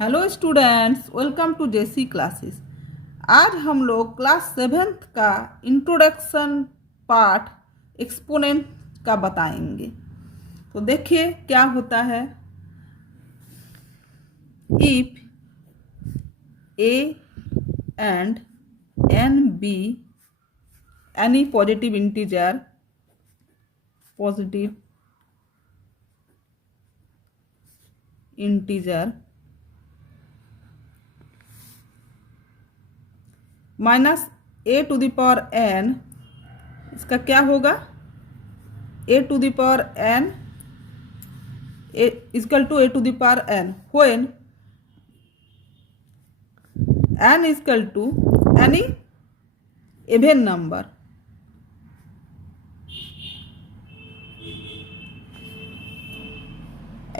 Hello students, welcome to JC classes. आज हम लोग क्लास 7th का इंट्रोडक्शन पार्ट एक्सपोनेंट का बताएंगे। तो देखिए क्या होता है। If a and n be any positive integer minus a to the power n, इसका क्या होगा? A to the power n equal to a to the power n when n equal to any even number.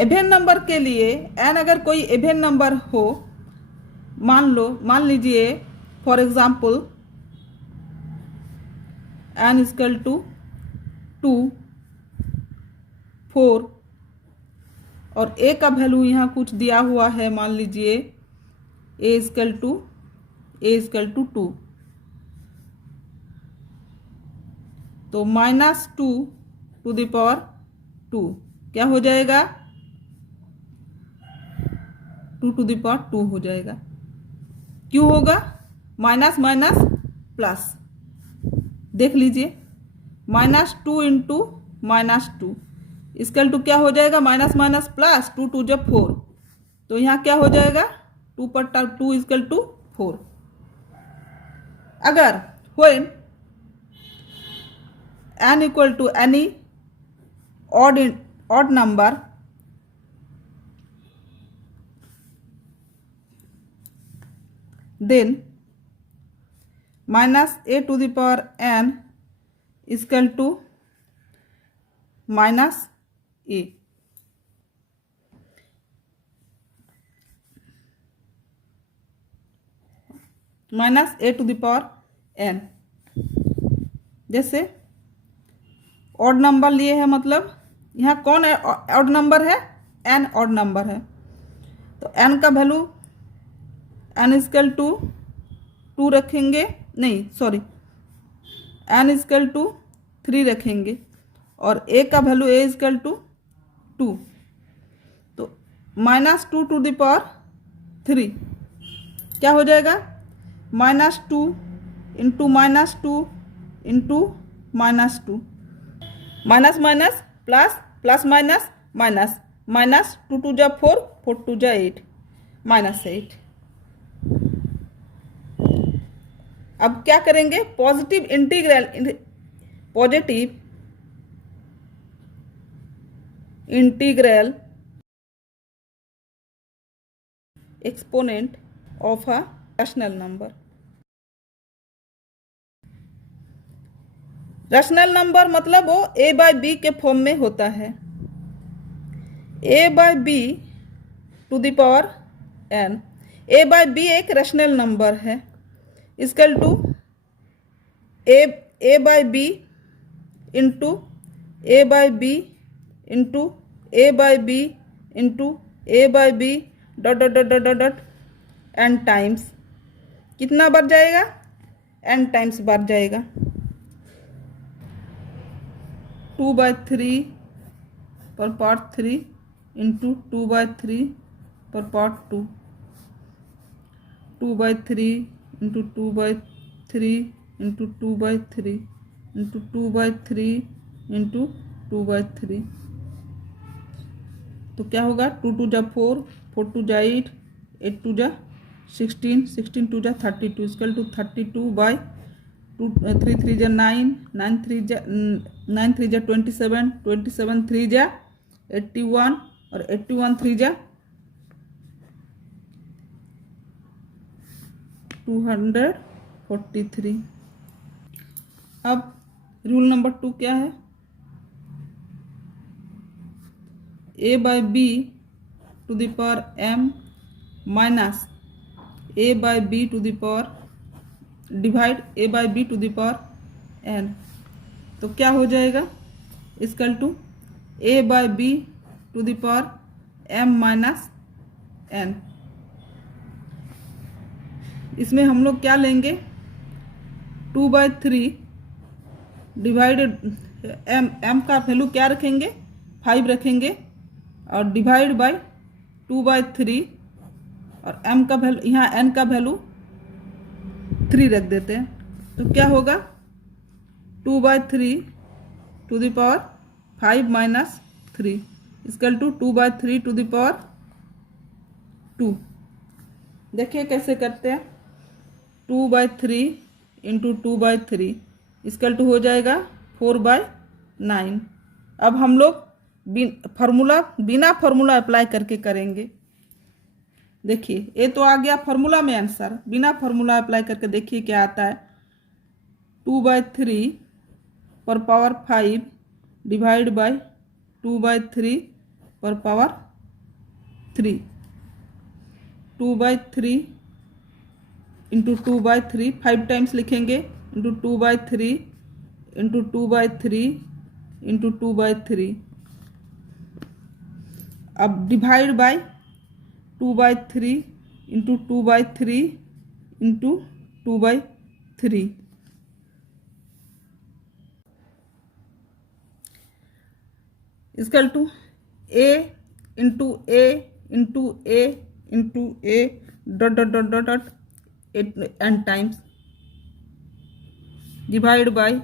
Even number के लिए n अगर कोई even number हो, मान लीजिए for example n equal to 2, 4 और a का वैल्यू यहाँ कुछ दिया हुआ है, मान लीजिए a इक्वल टू 2, तो -2 टू द पावर 2 क्या हो जाएगा? 2 टू द पावर 2 हो जाएगा। क्यों होगा? माइनस माइनस प्लस, देख लीजिए -2 इंटू -2 इक्वल टू क्या हो जाएगा? माइनस माइनस प्लस, 2 2 जब 4, तो यहाँ क्या हो जाएगा? 2 पर 2 इक्वल टू 4। अगर when n equal to any odd number, then minus a to the power n equal to minus a। Minus a to the power n, जैसे ऑड नंबर लिए है, मतलब यहाँ कौन ऑड नंबर है? n ऑड नंबर है, तो n का वैल्यू n इक्वल टू 2 रखेंगे, नहीं सॉरी n इक्वल टू 3 रखेंगे और a का वैल्यू a इक्वल टू 2, तो -2 टू द पावर 3 क्या हो जाएगा? -2 into -2 into -2, minus minus plus, plus minus minus, -2 2 जा 4, 4 2 जा 8, -8। अब क्या करेंगे? Positive integral exponent of a rational number. Rational number मतलब वो a बाय बी के फॉर्म में होता है। a by b to the power n, a by b एक रैशनल नंबर है, equal to a by b into a by b into a by b into a by b dot dot dot dot dot n times. कितना बढ़ जाएगा? n times बढ़ जाएगा। 2/3 पर part 3 into 2/3 पर part 2, 2/3 into 2/3 into 2/3 into 2/3 into 2/3, तो क्या होगा? 2 2 जा 4, 4 2 जा 8, 8 2 जा 16, 16 2 जा 32 इक्वल टू 32/2, 3 3 जा 9, 9 3 जा 27, 27 3 जा 81 और 81 3 जा 243। अब रूल नंबर 2 क्या है? a by b to the power m minus a by b to the power divide a by b to the power n, तो क्या हो जाएगा? Equal to a by b to the power m minus n। इसमें हम लोग क्या लेंगे, 2/3 divided M का वैल्यू क्या रखेंगे, 5 रखेंगे, और डिवाइड बाय 2/3, और एम का वैल्यू, यहाँ एन का वैल्यू 3 रख देते हैं। तो क्या होगा, 2/3 to the power 5 minus 3 equal to 2/3 to the power 2। देखिए कैसे करते हैं, 2/3 इंटू 2/3 इक्वल टू हो जाएगा 4/9। अब हम लोग बिना फार्मूला अप्लाई करके करेंगे। देखिए ये तो आ गया फार्मूला में आंसर, बिना फार्मूला अप्लाई करके देखिए क्या आता है, 2/3 पर पावर 5 डिवाइड बाय 2/3 पर पावर 3, 2/3 इंटू 2/3 5 टाइम्स लिखेंगे, इंटू 2/3 इंटू 2/3 इंटू 2/3। अब divide by 2/3 into 2/3 into 2/3। Equal to a into a into a into a dot dot dot dot dot n times, divide by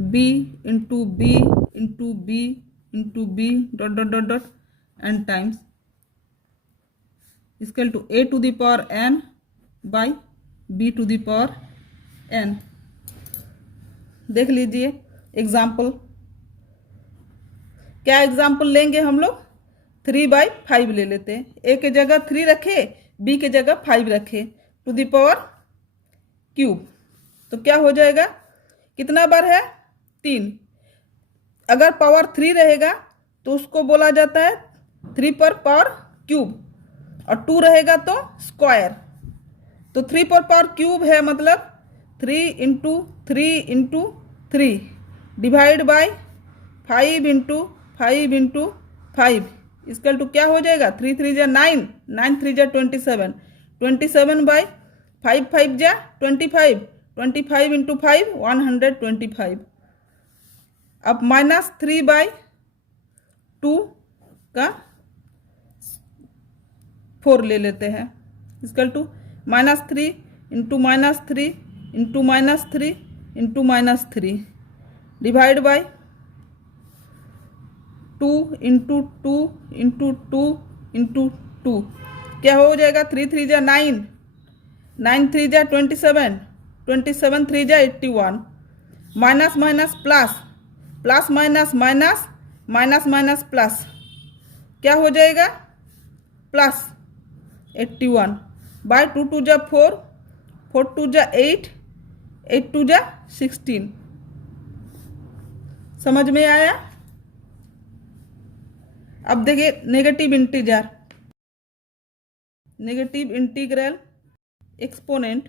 b into b into b into b dot dot dot dot n times, equal to a to the power n by b to the power N. देख लीजिए example, क्या example लेंगे हम लोग, 3/5 ले लेते हैं। ए के जगह 3 रखे, बी के जगह 5 रखे, टू द पावर क्यूब। तो क्या हो जाएगा, कितना बार है, 3। अगर पावर 3 रहेगा तो उसको बोला जाता है 3 पर पावर क्यूब, और 2 रहेगा तो स्क्वायर। तो 3 पर पावर क्यूब है मतलब 3 into 3 into 3 divide by 5 into 5 into 5 equal to क्या हो जाएगा, 3 3 जा 9, 9 3 जा 27, 27 बाय 5 5 जा 25, 25 इंटू 5 125। अब -3/2 का 4 ले लेते हैं, equal to -3 into -3 into -3 into -3 divide by 2 into 2 into 2 into 2। क्या हो जाएगा, 3 3 जा 9, 9 3 जा 27, 27 3 जा 81, minus minus plus, plus minus minus, minus minus plus, क्या हो जाएगा, प्लस 81 बाय 2 2 जा 4, 4 2 जा 8, 8 2 जा 16। समझ में आया। अब देखिए negative integer, negative integral exponent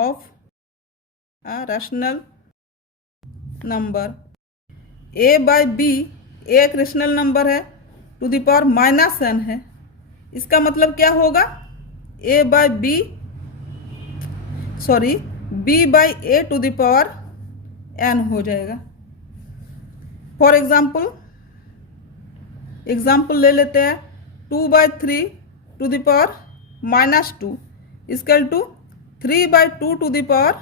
of a rational number, a by b, a एक रेशनल नंबर है, टू द पावर -n है। इसका मतलब क्या होगा, a by b, sorry b by a to the power n हो जाएगा। फॉर एग्जाम्पल ले लेते हैं, 2/3 to the power -2 equal to 3/2 to the power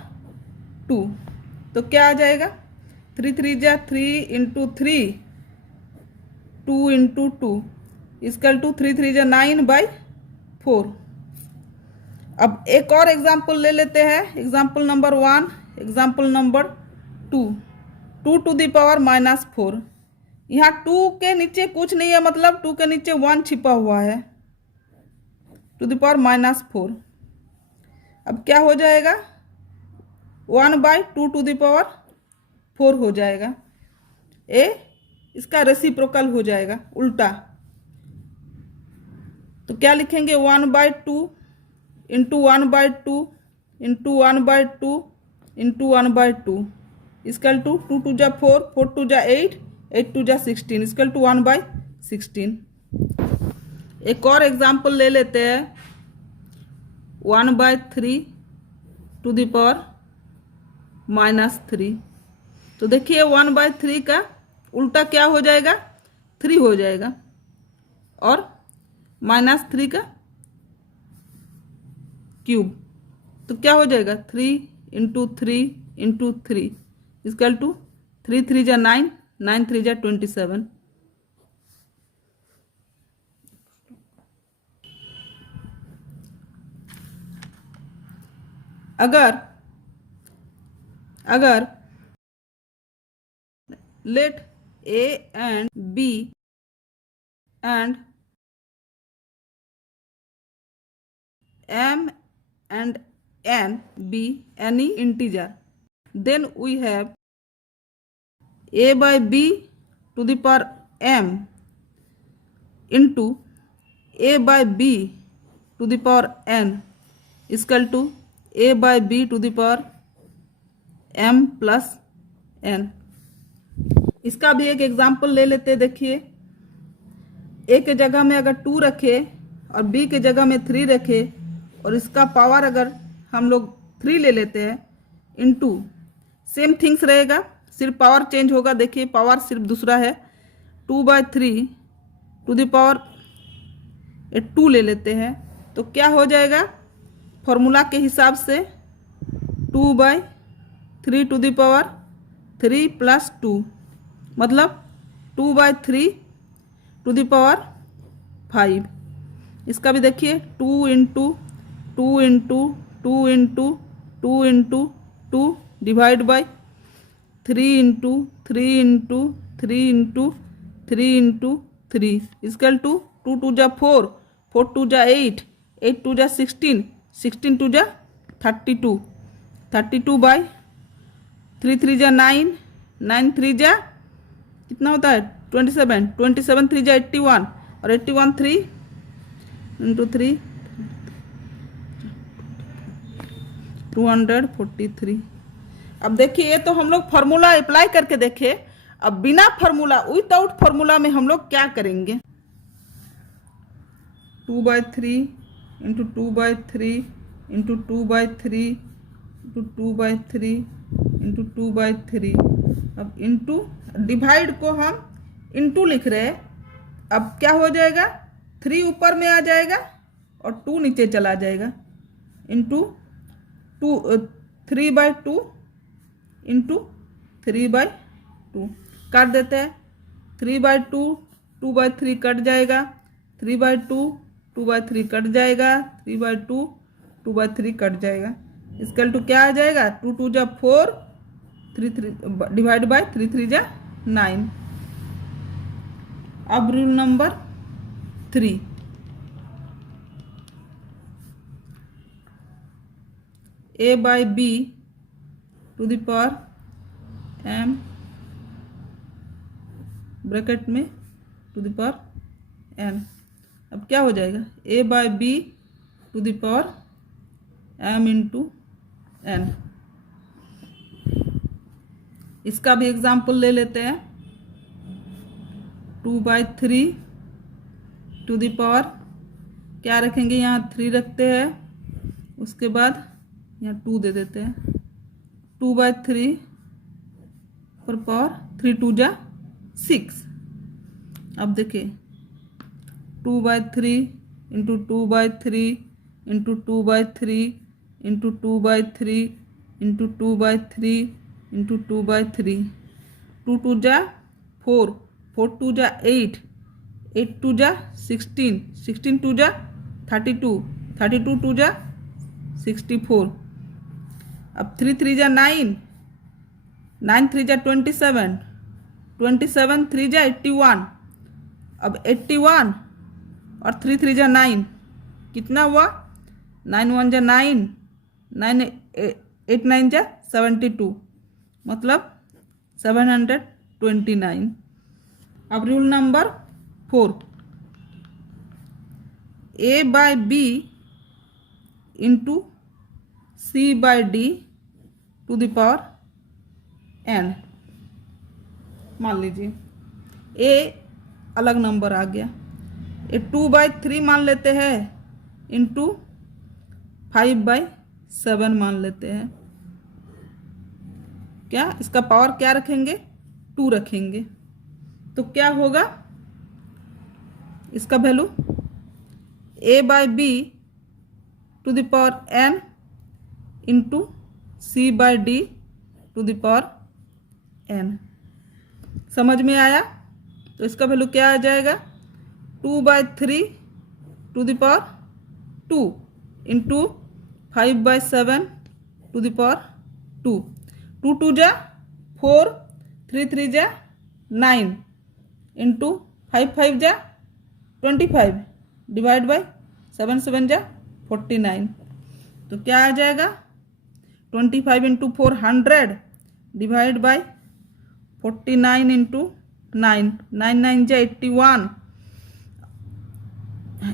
2। तो क्या आ जाएगा, 3 3 जा 3 इंटू 3, 2 इंटू 2 इक्वल टू 3 3 जा 9/4। अब एक और एग्जाम्पल ले लेते हैं, example number 1, example number 2, 2 to the power -4। यहाँ 2 के नीचे कुछ नहीं है, मतलब 2 के नीचे 1 छिपा हुआ है, टू द पावर -4। अब क्या हो जाएगा, 1/2 टू द पावर 4 हो जाएगा। ए इसका रेसिप्रोकल हो जाएगा, उल्टा। तो क्या लिखेंगे, 1/2 into 1/2 into 1/2 into 1/2 equal to 2 2 जा 4, 4 2 जा 8, 8 2 जा 16 इक्वल टू 1/16। एक और एग्जाम्पल ले लेते हैं, 1/3 टू द पावर -3। तो देखिए 1/3 का उल्टा क्या हो जाएगा, 3 हो जाएगा, और -3 का क्यूब, तो क्या हो जाएगा 3 इंटू 3 इंटू 3 इक्वल टू 3 3 जा 9, 9 3 जा 27। अगर let a and b and m and n be any integer, then we have a by b to the power m into a by b to the power n is equal to a by b to the power m plus n। इसका भी एक example ले लेते हैं। देखिए ए के जगह में अगर 2 रखे और बी के जगह में 3 रखे और इसका पावर अगर हम लोग 3 ले लेते हैं इनटू, सेम थिंग्स रहेगा, सिर्फ पावर चेंज होगा। देखिए पावर सिर्फ दूसरा है, 2/3 टू द पावर 2 ले लेते हैं, तो क्या हो जाएगा फॉर्मूला के हिसाब से 2/3 टू द पावर 3 प्लस 2, मतलब 2/3 टू द पावर 5। इसका भी देखिए 2 into 2 into 2 into 2 into 2 divide by 3 into 3 into 3 into 3 into 3 equal to 2 2 जा 4, 4 2 जा 8, 8 2 जा 16, 16 2 जा 32, 32 बाई 3 3 जा 9, 9 3 जा कितना होता है 27, 27 3 जा 81, और 81 3 इंटू 3 243। अब देखिए ये तो हम लोग फार्मूला अप्लाई करके देखे। अब बिना फार्मूला, विदाउट फार्मूला में हम लोग क्या करेंगे, 2/3 इंटू 2/3 इंटू 2/3 इंटू 2/3 इंटू 2/3। अब इंटू डिवाइड को हम इंटू लिख रहे हैं, अब क्या हो जाएगा 3 ऊपर में आ जाएगा और 2 नीचे चला जाएगा, इंटू 3/2 इंटू 3/2 काट देते हैं, 3/2 2/3 कट जाएगा, 3/2 2/3 कट जाएगा, 3/2 2/3 कट जाएगा, इसकल टू क्या आ जाएगा 2 2 जा 4, 3 3 डिवाइड बाई 3 3 जा 9। अब rule number 3, a by b to the power m bracket में टू द पावर n। अब क्या हो जाएगा a by b to the power m into n। इसका भी एग्जाम्पल ले लेते हैं, 2/3 टू द पावर क्या रखेंगे, यहाँ 3 रखते हैं, उसके बाद यहाँ 2 दे देते हैं, 2/3 पर पावर 3 2 जा 6। अब देखिए 2/3 into 2/3 into 2/3 into 2/3 into 2/3 into 2/3, 2 2 जा 4, 4 2 जा 8, 8 2 जा 16, 16 2 जा 32, 32 2 जा 64। अब 3 3 जा 9, 9 3 जा 27, 27 3 जा 81। अब 81 और 3 3 जा 9 कितना हुआ, 9 1 जा 9, 9 8 9 जा 72, मतलब 729। अब rule number 4, a by b into c by d to the power n। मान लीजिए a अलग नंबर आ गया, ये 2/3 मान लेते हैं इंटू 5/7 मान लेते हैं। क्या इसका पावर क्या रखेंगे? 2 रखेंगे। तो क्या होगा इसका value? a/b to the power n into c/d to the power n। समझ में आया? तो इसका वैल्यू क्या आ जाएगा? 2/3 to the power 2 into 5/7 to the power 2। 2 2 जा 4, 3 3 जा 9 इंटू 5 5 जा 25 डिवाइड बाय 7 7 जा 49। तो क्या आ जाएगा? 25 इंटू 4 100 डिवाइड बाय 49 इंटू 9, 9 9 जा 81,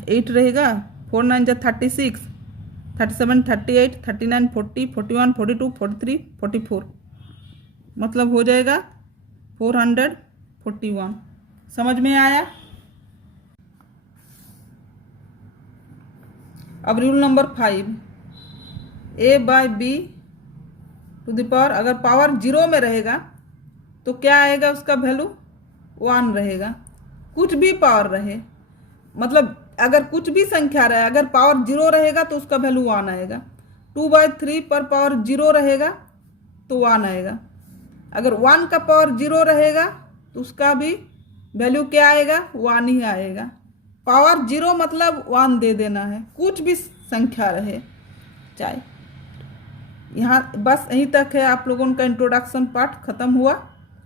8 रहेगा, 4 9 जा 36, 37 38 39 40 41 42 43 44, मतलब हो जाएगा 441। समझ में आया? अब rule number 5, a/b to the power, अगर पावर 0 में रहेगा तो क्या आएगा? उसका वैल्यू 1 रहेगा। कुछ भी पावर रहे, मतलब अगर कुछ भी संख्या रहे, अगर पावर 0 रहेगा तो उसका वैल्यू 1 आएगा। 2/3 पर पावर 0 रहेगा तो 1 आएगा। अगर 1 का पावर 0 रहेगा तो उसका भी वैल्यू क्या आएगा? 1 ही आएगा। पावर 0 मतलब 1 दे देना है, कुछ भी संख्या रहे चाहे। यहाँ बस यहीं तक है, आप लोगों का इंट्रोडक्शन पार्ट खत्म हुआ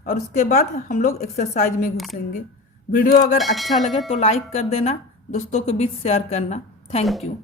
और उसके बाद हम लोग एक्सरसाइज में घुसेंगे। वीडियो अगर अच्छा लगे तो लाइक कर देना, दोस्तों के बीच शेयर करना। Thank you.